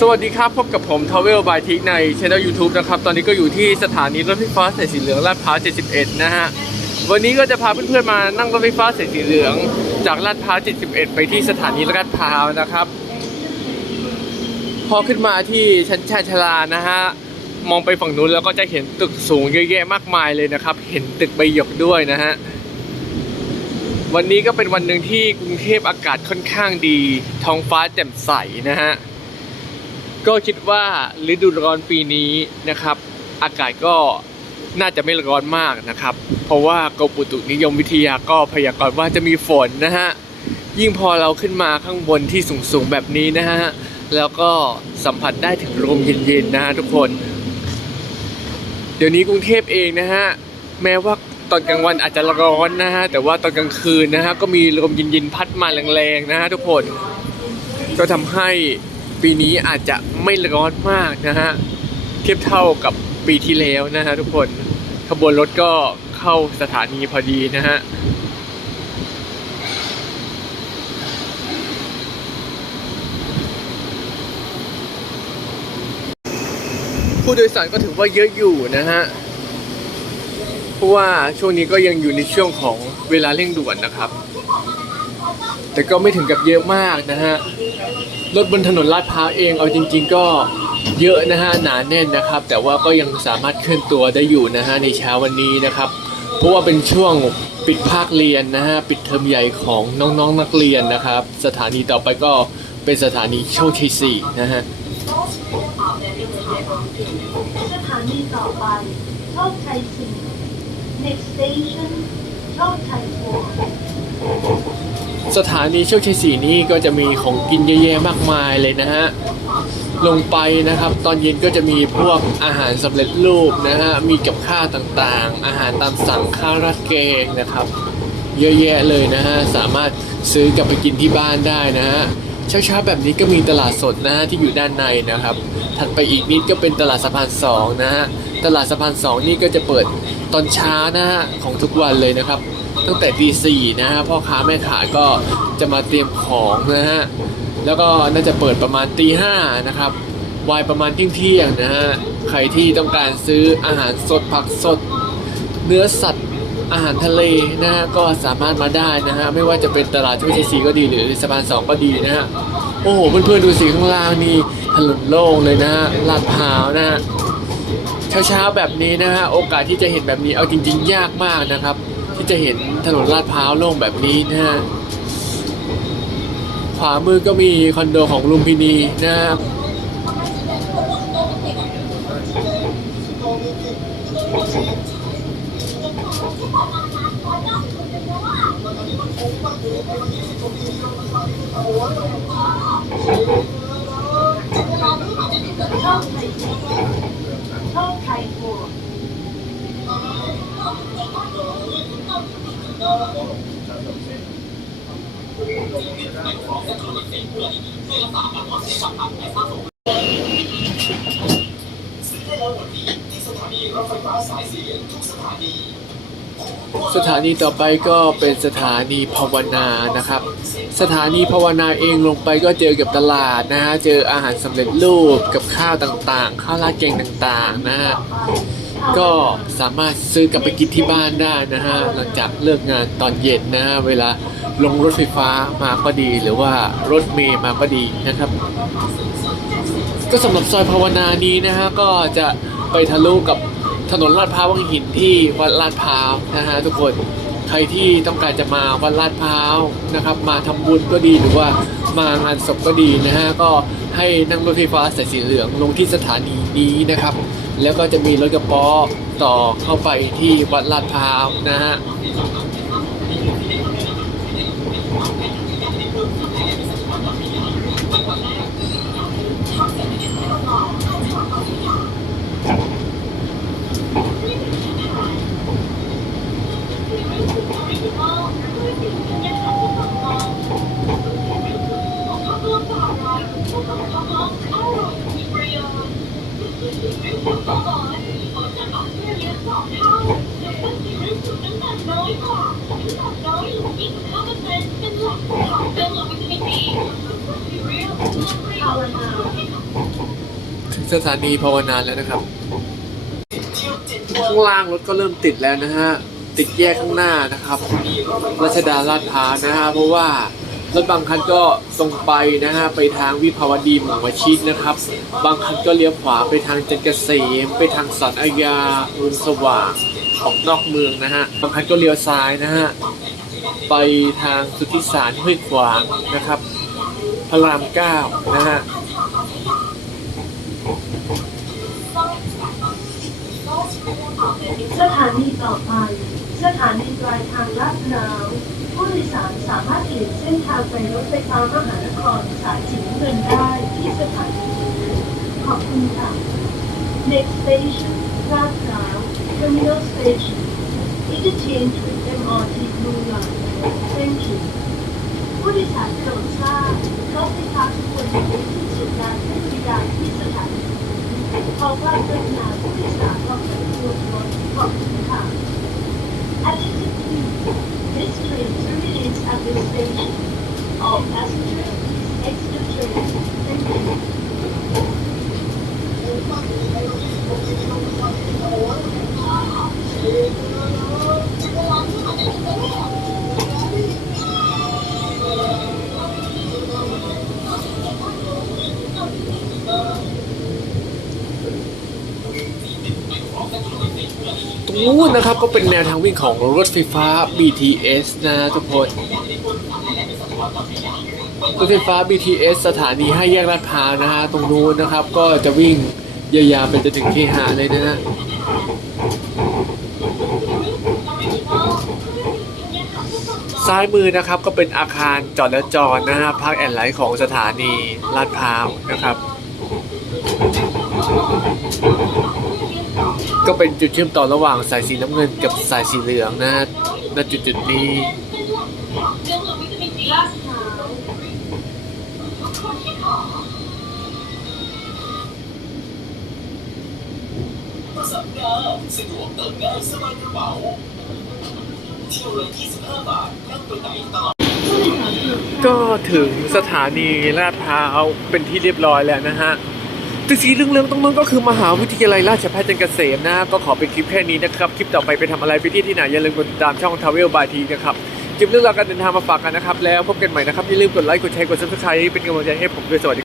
สวัสดีครับ พบกับผมทาวเวลบายทิกในช anel YouTube นะครับ ตอนนี้ก็อยู่ที่สถานีรถไฟฟ้าสายสีเหลืองลาดพร้าว 71 นะฮะ วันนี้ก็จะพาเพื่อนๆมานั่งรถไฟฟ้าสายสีเหลืองจากลาดพร้าว 71 ไปที่สถานีลาดพร้าวนะครับ พอขึ้นมาที่ชั้นชาชลานะฮะ มองไปฝั่งนู้นแล้วก็จะเห็นตึกสูงเยอะแยะมากมายเลยนะครับ เห็นตึกใบหยกด้วยนะฮะวันนี้ก็เป็นวันหนึ่งที่กรุงเทพอากาศค่อนข้างดี ท้องฟ้าแจ่มใสนะฮะ ก็คิดว่าฤดูร้อนปีนี้นะครับ อากาศก็น่าจะไม่ร้อนมากนะครับ เพราะว่ากรมอุตุนิยมวิทยาก็พยากรณ์ว่าจะมีฝนนะฮะยิ่งพอเราขึ้นมาข้างบนที่สูงๆแบบนี้นะฮะแล้วก็สัมผัสได้ถึงลมเย็นๆนะฮะทุกคน เดี๋ยวนี้กรุงเทพเองนะฮะแม้ว่าตอนกลางวันอาจจะร้อนนะฮะแต่ว่าตอนกลางคืนนะฮะก็มีลมเย็นๆพัดมาแรงๆนะฮะทุกคน ก็ทำให้ ปีนี้อาจจะไม่ร้อนมากนะฮะเทียบเท่ากับปีที่แล้วนะฮะทุกคนขบวนรถก็เข้าสถานีพอดีนะฮะผู้โดยสารก็ถือว่าเยอะอยู่นะฮะ เพราะว่าช่วงนี้ก็ยังอยู่ในช่วงของเวลาเร่งด่วนนะครับ แต่ก็ไม่ถึงกับเยอะมากนะฮะรถบนถนนลาดพร้าวเองเอาจริง ๆ ก็เยอะนะฮะหนาแน่นนะครับ แต่ว่าก็ยังสามารถเคลื่อนตัวได้อยู่นะฮะในเช้าวันนี้นะครับ เพราะว่าเป็นช่วงปิดภาคเรียนนะฮะปิดเทอมใหญ่ของน้องๆนักเรียนนะครับ สถานีต่อไปก็เป็นสถานีโชคชัยสี่นะฮะสถานีต่อไปโชคชัยสี่ next station โชคชัย4 สถานีโชคชัยสี่นี้ก็จะมีของกินเยอะแยะมากมายเลยนะฮะลงไปนะครับ ตอนเย็นก็จะมีพวกอาหารสำเร็จรูปนะฮะมีกับข้าวต่างๆ อาหารตามสั่งข้าวราดแกงนะครับ เยอะแยะเลยนะฮะสามารถซื้อกลับไปกินที่บ้านได้นะฮะ เช้าๆแบบนี้ก็มีตลาดสดนะฮะที่อยู่ด้านในนะครับ ถัดไปอีกนิดก็เป็นตลาดสะพานสองนะฮะตลาดสะพานสองนี่ก็จะเปิดตอนเช้านะฮะของทุกวันเลยนะครับ ตั้งแต่ตีสี่นะฮะพ่อค้าแม่ขายก็จะมาเตรียมของนะฮะแล้วก็น่าจะเปิดประมาณตีห้านะครับวายประมาณเที่ยงเที่ยงนะฮะใครที่ต้องการซื้ออาหารสดผักสด เนื้อสัตว์ อาหารทะเลนะฮะก็สามารถมาได้นะฮะไม่ว่าจะเป็นตลาดช่วยชัยศรีก็ดีหรือสะพานสองก็ดีนะฮะโอ้โหเพื่อนๆดูสิข้างล่างนี่ถนนโล่งเลยนะฮะลาดพร้าวนะฮะเช้าๆแบบนี้นะฮะโอกาสที่จะเห็นแบบนี้เอาจริง ๆ ยากมากนะครับ ที่จะเห็นถนนลาดพร้าวโล่งแบบนี้นะฮะขวามือก็มีคอนโดของลุมพินีนะครับ โชคชัยสี่โชคชัย 4 สถานีต่อไปก็เป็นสถานีภาวนานะครับ สถานีภาวนาเองลงไปก็เจอกับตลาดนะฮะเจออาหารสำเร็จรูปกับข้าวต่างๆ ข้าวราดแกงต่างๆนะฮะ ก็สามารถซื้อกลับไปกินที่บ้านได้นะฮะหลังจากเลิกงานตอนเย็นนะฮะเวลาลงรถไฟฟ้ามาก็ดีหรือว่ารถเมล์มาก็ดีนะครับ ก็สำหรับซอยภาวนานี้นะฮะก็จะไปทะลุกับถนนลาดพร้าววังหินที่วัดลาดพร้าวนะฮะทุกคนใครที่ต้องการจะมาวัดลาดพร้าวนะครับ มาทำบุญก็ดีหรือว่ามางานศพก็ดีนะฮะก็ให้นั่งรถไฟฟ้าสายสีเหลืองลงที่สถานีนี้นะครับ แล้วก็จะมีรถกระป๋อต่อเข้าไปที่วัดลาดพร้าวนะฮะ ถึงสถานีภาวนานแล้วนะครับ ข้างล่างรถก็เริ่มติดแล้วนะฮะ ติดแยกข้างหน้านะครับ รัชดาลาดพาวนะฮะ เพราะว่า รถบางคันก็ตรงไปนะฮะไปทางวิภาวดีหมอวชิตนะครับ บางคันก็เลี้ยวขวาไปทางจันเกษม ไปทางสันอายารุนสว่างออกนอกเมืองนะฮะบางคันก็เลี้ยวซ้ายนะฮะไปทางสุทธิสารห้วยขวางนะครับพระรามเก้านะฮะสถานีต่อไปสถานีปลายทางลาดพร้าว ผู้โดยสารสามารถเปลี่ยนเส้นทางไปรถไฟฟ้ามหานครสายสีน้ำเงินได้ที่สถานีขอบคุณค่ะ Next station ลาดพร้าว Terminal Station Interchange with MRT Blue Line Thank you ผู้โดยสารโปรดทราบรถไฟฟ้าทุกคนจะนที่สุดการให้บริกานที่สถานีขอราะว่ากรุณาผู้โดยสารองสำรวจรขอบคุณค่ะ At 16 History train terminates at this station. All passengers, please exit the train. Thank you. Uh. ตรงนู้นนะครับก็เป็นแนวทางวิ่งของรถไฟฟ้า BTS นะทุกคนรถไฟฟ้า BTS สถานีให้แยกลาดพร้าวนะฮะตรงนู้นนะครับ ก็จะวิ่งยาวๆไปจนถึงเคหะเลยนะฮะซ้ายมือนะครับก็เป็นอาคารจอดและจอดนะฮะพักแอนไลท์ของสถานีลาดพร้าวนะครับ ก็เป็นจุดเชื่อมต่อระหว่างสายสีน้ำเงินกับสายสีเหลืองนะณจุดจุดนี้สัปดาห์สะดวกเติมง่ายสบายกระเป๋าเที่ยวละ25 บาทนั่งไปไหนตลอดก็ถึงสถานีลาดพร้าวเป็นที่เรียบร้อยแล้วนะฮะ ตึกสีเหลืองๆตรงนั้นก็คือมหาวิทยาลัยราชภัฏจันทร์เกษมนะก็ขอเป็นคลิปแค่นี้นะครับ คลิปต่อไปไปทำอะไรไปที่ที่ไหนอย่าลืมกดติดตามช่องทาวเวลบายทีนะครับคลิปเรื่องราวการเดินทางมาฝากกันนะครับ แล้วพบกันใหม่นะครับอย่าลืมกดไลค์กดแชร์กดซับสไครต์เป็นกำลังใจให้ผมด้วยสวัสดี